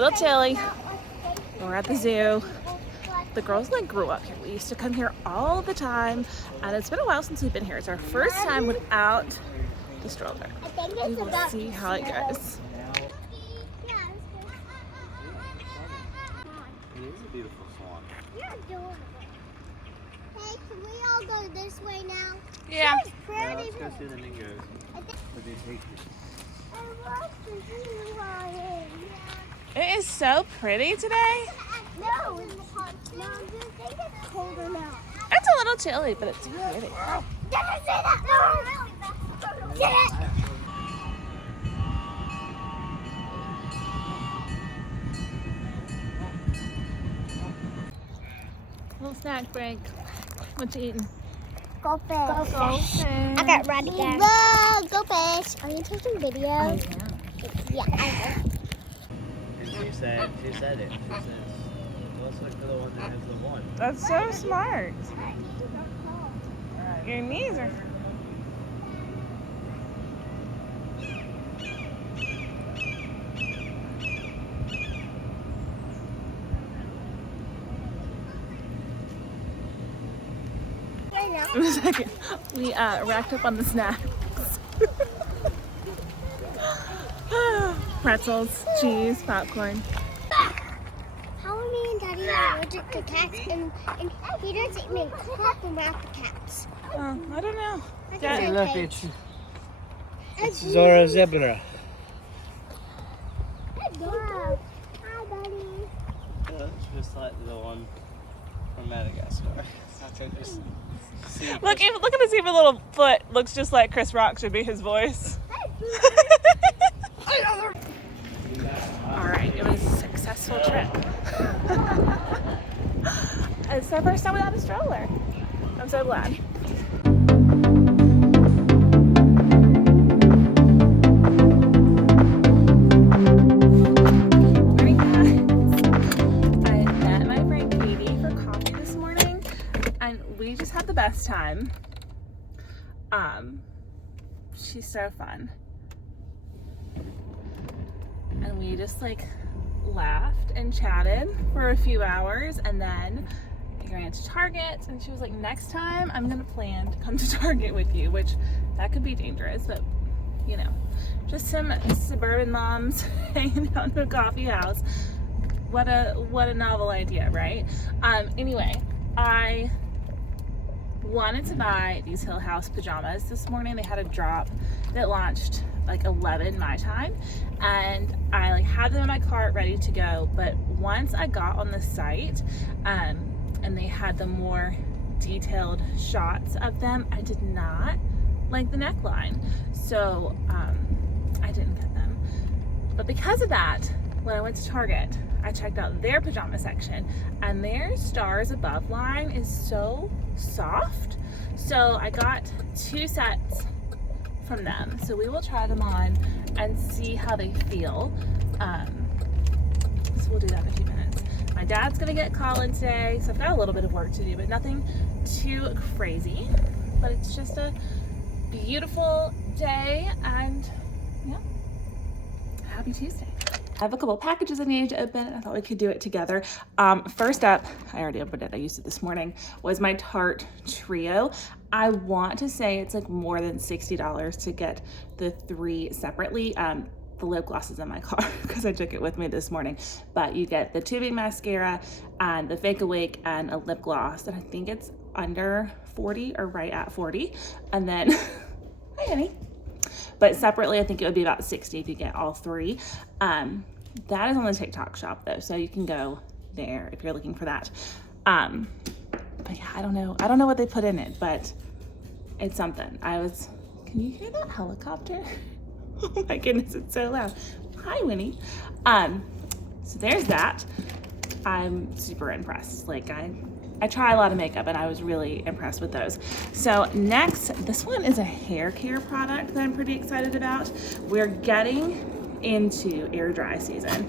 A little chilly. We're at the zoo. The girls like grew up here. We used to come here all the time, and it's been a while since we've been here. It's our first time without the stroller. We will see how it goes. It is a beautiful swan. You're adorable. Hey, can we all go this way now? Yeah. It's pretty. Yeah, let's go see the dingoes. What do you think? I love the zoo lion. It is so pretty today. No, it's hot. No, I think it's colder now. It's a little chilly, but it's pretty. Did you see that? No. Get it. Little snack break. What you eating? Go fish. Go fish. I got ready. Whoa, go fish. Are you taking video? I am. Yeah, I am. She said it. She says, let's look for the one that has the one. That's so smart. Your knees are. In a second, we racked up on the snacks. Pretzels, cheese, popcorn. How are me and Daddy allergic to cats and he doesn't even talk about the cats? I don't know. Daddy, Hey, look, it's Zora Zebra. Wow. Hi, buddy. It's just like the one from Madagascar. Look at his even little foot. Looks just like Chris Rock should be his voice. All right, it was a successful trip. It's our first time without a stroller. I'm so glad. Morning, guys. I met my friend Katie for coffee this morning, and we just had the best time. She's so fun. And we just like laughed and chatted for a few hours, and then we ran to Target, and she was like, next time I'm gonna plan to come to Target with you, which that could be dangerous, but you know, just some suburban moms hanging out in a coffee house. What a novel idea, right? Anyway, I wanted to buy these Hill House pajamas this morning. They had a drop that launched like 11 my time, and I like had them in my cart ready to go, but once I got on the site and they had the more detailed shots of them, I did not like the neckline, so I didn't get them. But because of that, when I went to Target, I checked out their pajama section, and their Stars Above line is so soft. So I got 2 sets from them. So we will try them on and see how they feel. So we'll do that in a few minutes. My dad's gonna get Colin today, so I've got a little bit of work to do, but nothing too crazy. But it's just a beautiful day, and yeah, happy Tuesday. I have a couple packages I needed to open, and I thought we could do it together. First up, I already opened it, I used it this morning, was my Tarte Trio. I want to say it's like more than $60 to get the 3 separately. The lip gloss is in my car because I took it with me this morning. But you get the tubing mascara and the Fake Awake and a lip gloss, and I think it's under 40 or right at 40. And then, hi honey. But separately, I think it would be about 60 if you get all 3. That is on the TikTok shop though, so you can go there if you're looking for that. But yeah, I don't know what they put in it, but it's something. Can you hear that helicopter? Oh my goodness, it's so loud. Hi, Winnie. So there's that. I'm super impressed. Like I try a lot of makeup, and I was really impressed with those. So next, this one is a hair care product that I'm pretty excited about. We're getting into air dry season.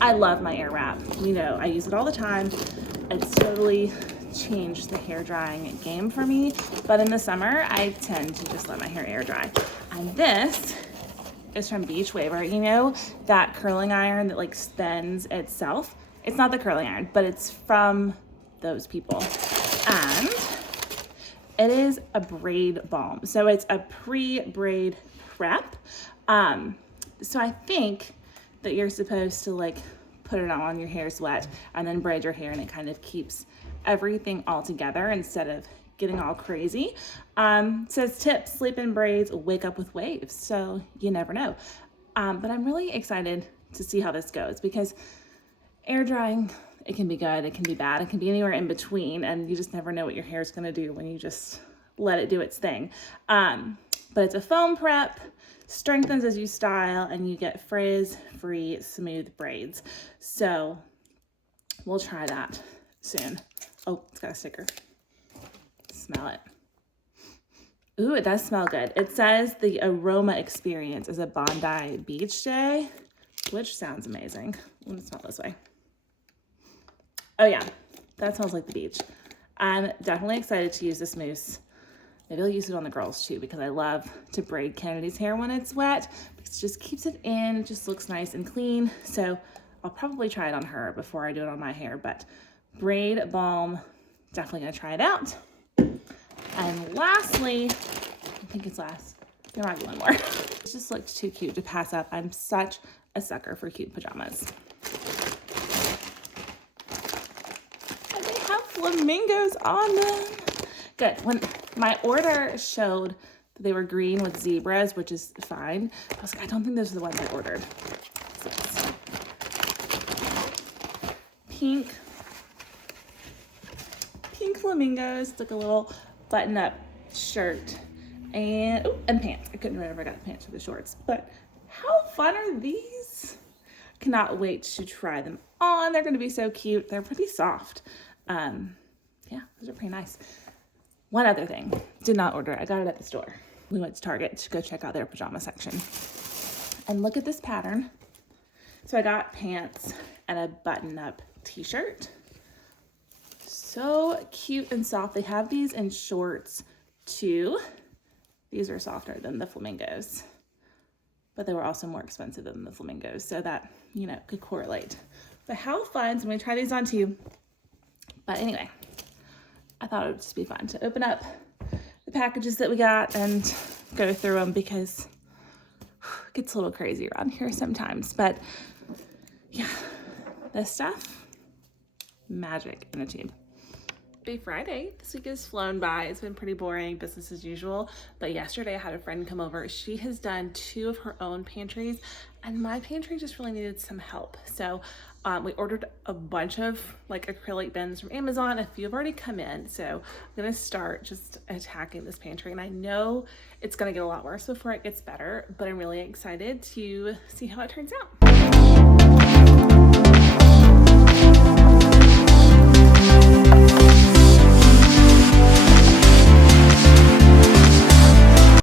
I love my air wrap. You know, I use it all the time. It's totally changed the hair drying game for me. But in the summer, I tend to just let my hair air dry. And this is from Beach Waver. You know that curling iron that like spins itself? It's not the curling iron, but it's from those people. And it is a braid balm. So it's a pre-braid prep. So I think that you're supposed to like put it on when your hair's wet and then braid your hair, and it kind of keeps everything all together instead of getting all crazy. Says tips, sleep in braids, wake up with waves. So you never know. But I'm really excited to see how this goes, because air drying, it can be good, it can be bad, it can be anywhere in between, and you just never know what your hair is going to do when you just let it do its thing. But it's a foam prep, strengthens as you style, and you get frizz-free smooth braids. So we'll try that soon. Oh, it's got a sticker. Smell it. Ooh, it does smell good. It says the aroma experience is a Bondi Beach day, which sounds amazing. Let me smell this way. Oh yeah, that smells like the beach. I'm definitely excited to use this mousse. Maybe I'll use it on the girls too, because I love to braid Kennedy's hair when it's wet, because it just keeps it in, it just looks nice and clean. So I'll probably try it on her before I do it on my hair, but braid balm, definitely gonna try it out. And lastly, I think it's last, there might be one more. It just looks too cute to pass up. I'm such a sucker for cute pajamas. And they have flamingos on them. Good. When my order showed that they were green with zebras, which is fine, I was like, I don't think those are the ones I ordered. So pink flamingos, like a little button-up shirt and pants. I couldn't remember if I got the pants or the shorts, but how fun are these? Cannot wait to try them on. They're going to be so cute. They're pretty soft. Yeah, those are pretty nice. One other thing, did not order it. I got it at the store. We went to Target to go check out their pajama section. And look at this pattern. So I got pants and a button-up t-shirt. So cute and soft. They have these in shorts too. These are softer than the flamingos, but they were also more expensive than the flamingos, so that, you know, could correlate. But how fun. So I'm gonna try these on too. But anyway, I thought it would just be fun to open up the packages that we got and go through them, because it gets a little crazy around here sometimes. But yeah, this stuff, magic in a tube. Happy Friday. This week has flown by. It's been pretty boring, business as usual. But yesterday I had a friend come over. She has done 2 of her own pantries, and my pantry just really needed some help. So we ordered a bunch of like acrylic bins from Amazon. A few have already come in. So I'm gonna start just attacking this pantry. And I know it's gonna get a lot worse before it gets better, but I'm really excited to see how it turns out.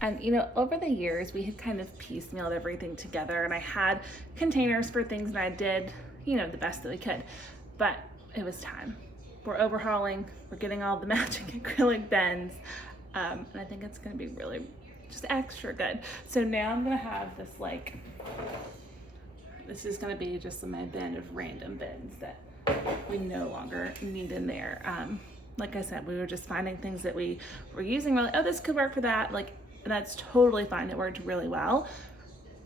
And you know, over the years, we had kind of piecemealed everything together, and I had containers for things, and I did, you know, the best that we could. But it was time. We're overhauling, we're getting all the matching acrylic bins, and I think it's gonna be really just extra good. So now I'm gonna have this like, this is gonna be just my bin of random bins that we no longer need in there. Like I said, we were just finding things that we were using, we're like, oh, this could work for that. Like, and that's totally fine. It worked really well,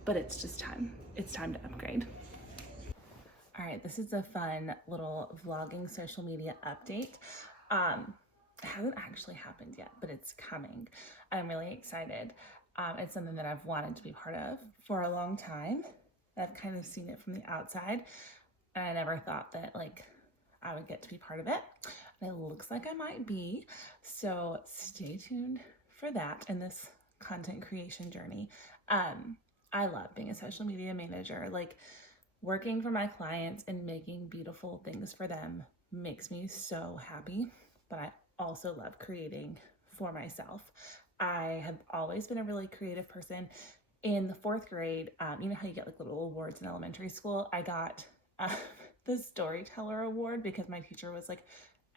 but it's just time. It's time to upgrade. All right, this is a fun little vlogging social media update. It hasn't actually happened yet, but it's coming. I'm really excited. It's something that I've wanted to be part of for a long time. I've kind of seen it from the outside, and I never thought that like I would get to be part of it. And it looks like I might be. So stay tuned for that in this content creation journey. I love being a social media manager. Like, working for my clients and making beautiful things for them makes me so happy, but I also love creating for myself. I have always been a really creative person. In the 4th grade, you know how you get like little awards in elementary school? I got the storyteller award because my teacher was like,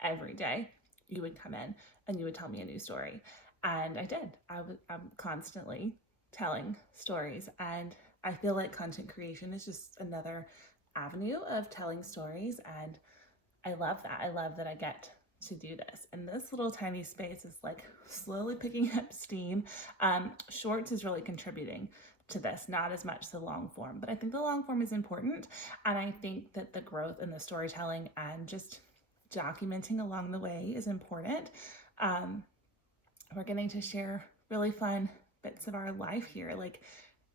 every day you would come in and you would tell me a new story. And I did. I'm constantly telling stories, and I feel like content creation is just another avenue of telling stories, and I love that. I love that I get to do this. And this little tiny space is like slowly picking up steam. Shorts is really contributing to this, not as much the long form, but I think the long form is important. And I think that the growth in the storytelling and just documenting along the way is important. We're getting to share really fun bits of our life here. Like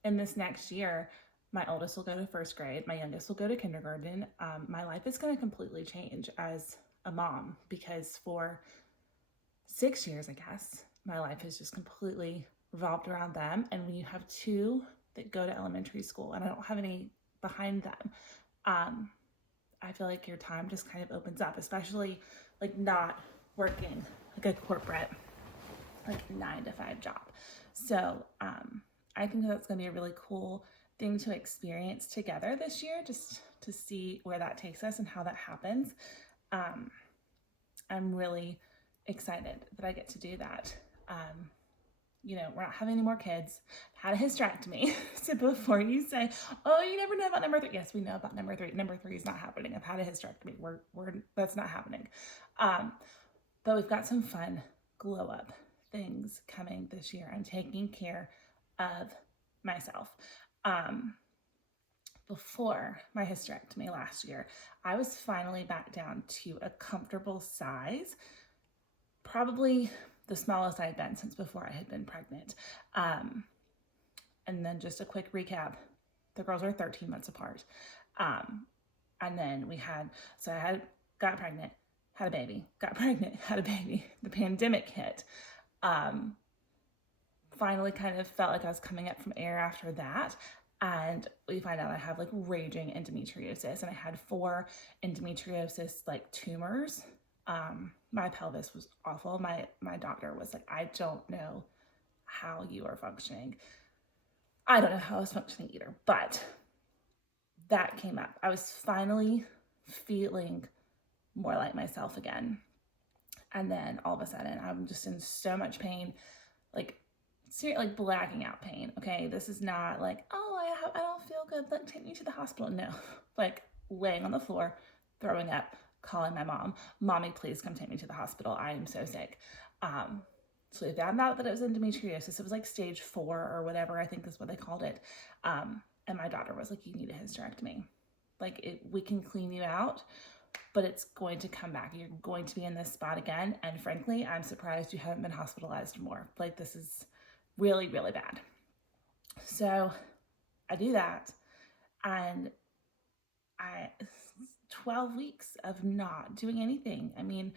in this next year, my oldest will go to first grade, my youngest will go to kindergarten. My life is going to completely change as a mom, because for 6 years, I guess, my life has just completely revolved around them. And when you have two that go to elementary school and I don't have any behind them, I feel like your time just kind of opens up, especially like not working like a corporate, like 9-to-5 job. So I think that's going to be a really cool thing to experience together this year, just to see where that takes us and how that happens. I'm really excited that I get to do that. You know, we're not having any more kids. Had a hysterectomy. So before you say, oh, you never know about number 3. Yes, we know about number 3. Number 3 is not happening. I've had a hysterectomy. That's not happening. But we've got some fun glow up things coming this year. I'm taking care of myself. Before my hysterectomy last year, I was finally back down to a comfortable size, probably the smallest I had been since before I had been pregnant. And then just a quick recap, the girls are 13 months apart. And then got pregnant, had a baby, got pregnant, had a baby. The pandemic hit. Finally kind of felt like I was coming up from air after that. And we find out I have like raging endometriosis, and I had 4 endometriosis like tumors. My pelvis was awful. My doctor was like, I don't know how you are functioning. I don't know how I was functioning either, but that came up. I was finally feeling more like myself again. And then all of a sudden I'm just in so much pain, like blacking out pain. Okay. This is not like, oh, I don't feel good. Like, take me to the hospital. No, like laying on the floor, throwing up, calling my mom, mommy, please come take me to the hospital. I am so sick. So we found out that it was endometriosis. It was like stage 4 or whatever, I think is what they called it. And my doctor was like, you need a hysterectomy. Like we can clean you out, but it's going to come back. You're going to be in this spot again. And frankly, I'm surprised you haven't been hospitalized more. Like this is really, really bad. So I do that, and 12 weeks of not doing anything. I mean,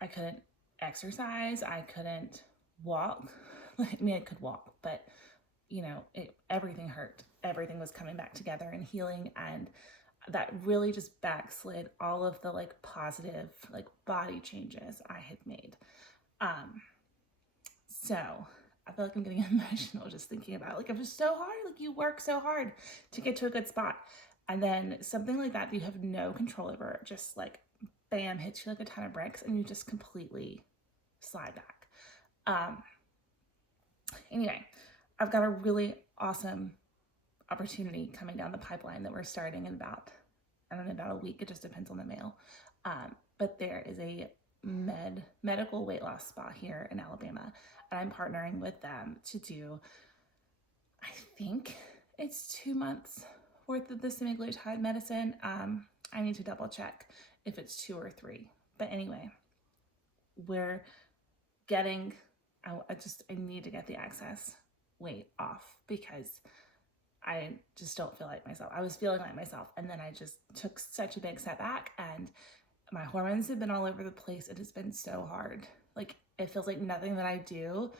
I couldn't exercise. I couldn't walk. I mean, I could walk, but you know, everything hurt. Everything was coming back together and healing. And that really just backslid all of the like positive, like body changes I had made. So I feel like I'm getting emotional just thinking about it. Like it was so hard. Like you work so hard to get to a good spot. And then something like that you have no control over, just like bam, hits you like a ton of bricks, and you just completely slide back. Anyway, I've got a really awesome opportunity coming down the pipeline that we're starting in about a week. It just depends on the mail. But there is a medical weight loss spa here in Alabama, and I'm partnering with them to do, I think it's 2 months worth of the semaglutide medicine. I need to double check if it's 2 or 3, but anyway, we're getting, I need to get the excess weight off because I just don't feel like myself. I was feeling like myself, and then I just took such a big setback, and my hormones have been all over the place. It has been so hard. Like it feels like nothing that I do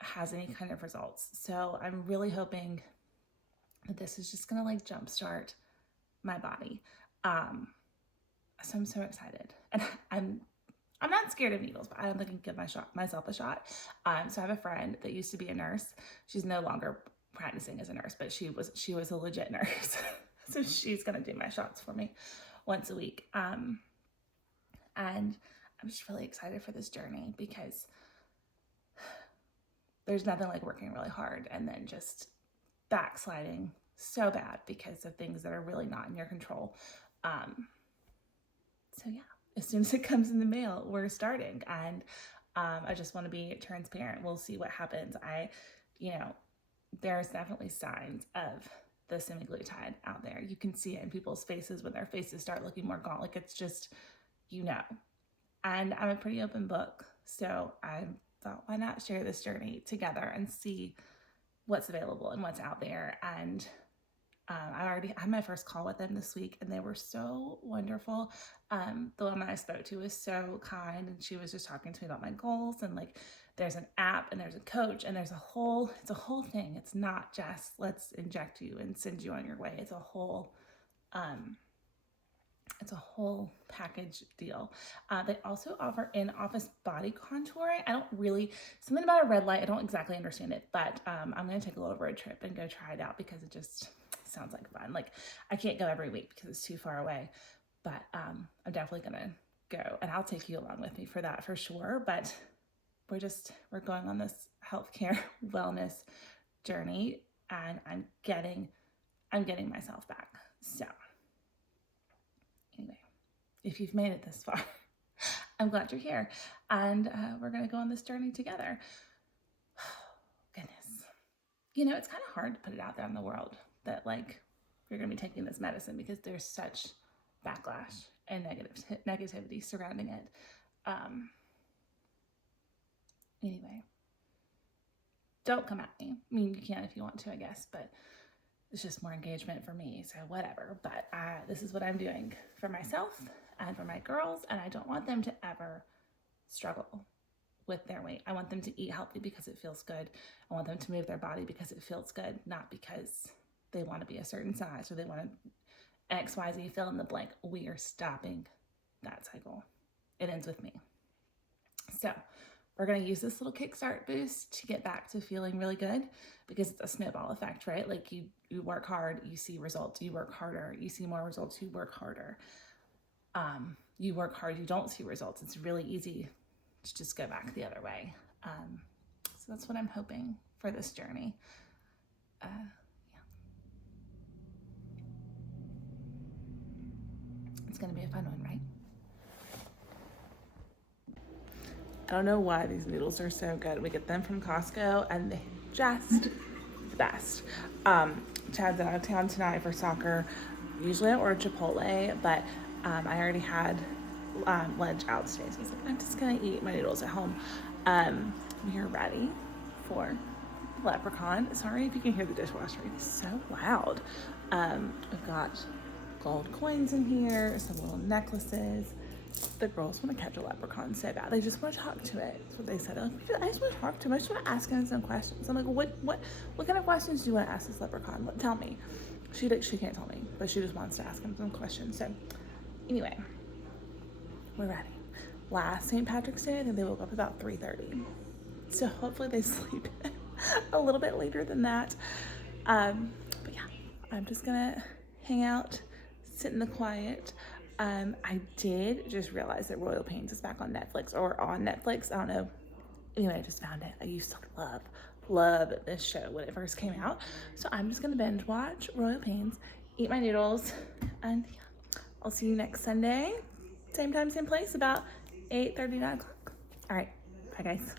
has any kind of results. So I'm really hoping that this is just gonna like jumpstart my body. So I'm so excited, and I'm not scared of needles, but I don't think I can give myself a shot. So I have a friend that used to be a nurse. She's no longer practicing as a nurse, but she was a legit nurse. So she's gonna do my shots for me once a week. And I'm just really excited for this journey because there's nothing like working really hard and then just backsliding so bad because of things that are really not in your control. So yeah, as soon as it comes in the mail, we're starting, and I just want to be transparent. We'll see what happens. There's definitely signs of the semaglutide out there. You can see it in people's faces when their faces start looking more gaunt. Like, it's just, and I'm a pretty open book. So I thought, why not share this journey together and see what's available and what's out there. And I already had my first call with them this week, and they were so wonderful. The woman I spoke to was so kind, and she was just talking to me about my goals, and like, there's an app and there's a coach and it's a whole thing. It's not just let's inject you and send you on your way. It's a whole package deal. They also offer in-office body contouring. Something about a red light, I don't exactly understand it, but I'm going to take a little road trip and go try it out because it just sounds like fun. Like, I can't go every week because it's too far away, but I'm definitely going to go, and I'll take you along with me for that for sure. But we're going on this healthcare wellness journey, and I'm getting myself back. So anyway, if you've made it this far, I'm glad you're here, and we're going to go on this journey together. Goodness. It's kind of hard to put it out there in the world that, like, you're going to be taking this medicine because there's such backlash and negativity surrounding it. Anyway, don't come at me. I mean, you can if you want to, I guess, but it's just more engagement for me, so whatever. But this is what I'm doing for myself and for my girls, and I don't want them to ever struggle with their weight. I want them to eat healthy because it feels good. I want them to move their body because it feels good, not because they want to be a certain size or they want to XYZ, fill in the blank. We are stopping that cycle. It ends with me. So we're going to use this little kickstart boost to get back to feeling really good, because it's a snowball effect, right? Like, you work hard, you see results. You work harder, you see more results. You work harder. You work hard, you don't see results. It's really easy to just go back the other way. So that's what I'm hoping for this journey. Yeah. It's going to be a fun one, right? I don't know why these noodles are so good. We get them from Costco, and they're just the best. Chad's out of town tonight for soccer. Usually I order Chipotle, but I already had lunch out today, so I was like, I'm just gonna eat my noodles at home. We are ready for Leprechaun. Sorry if you can hear the dishwasher. It's so loud. We've got gold coins in here, some little necklaces. The girls want to catch a leprechaun so bad. They just want to talk to it. That's what they said. Like, I just want to talk to him. I just want to ask him some questions. I'm like, what kind of questions do you want to ask this leprechaun? Tell me. She can't tell me, but she just wants to ask him some questions. So anyway, we're ready. Last St. Patrick's Day, I think they woke up about 3:30. So hopefully they sleep a little bit later than that. But yeah, I'm just gonna hang out, sit in the quiet. I did just realize that Royal Pains is back on Netflix, or on Netflix. I don't know. Anyway, I just found it. I used to love this show when it first came out. So I'm just going to binge watch Royal Pains, eat my noodles, and yeah, I'll see you next Sunday. Same time, same place, about 8:30, 9 o'clock. All right. Bye, guys.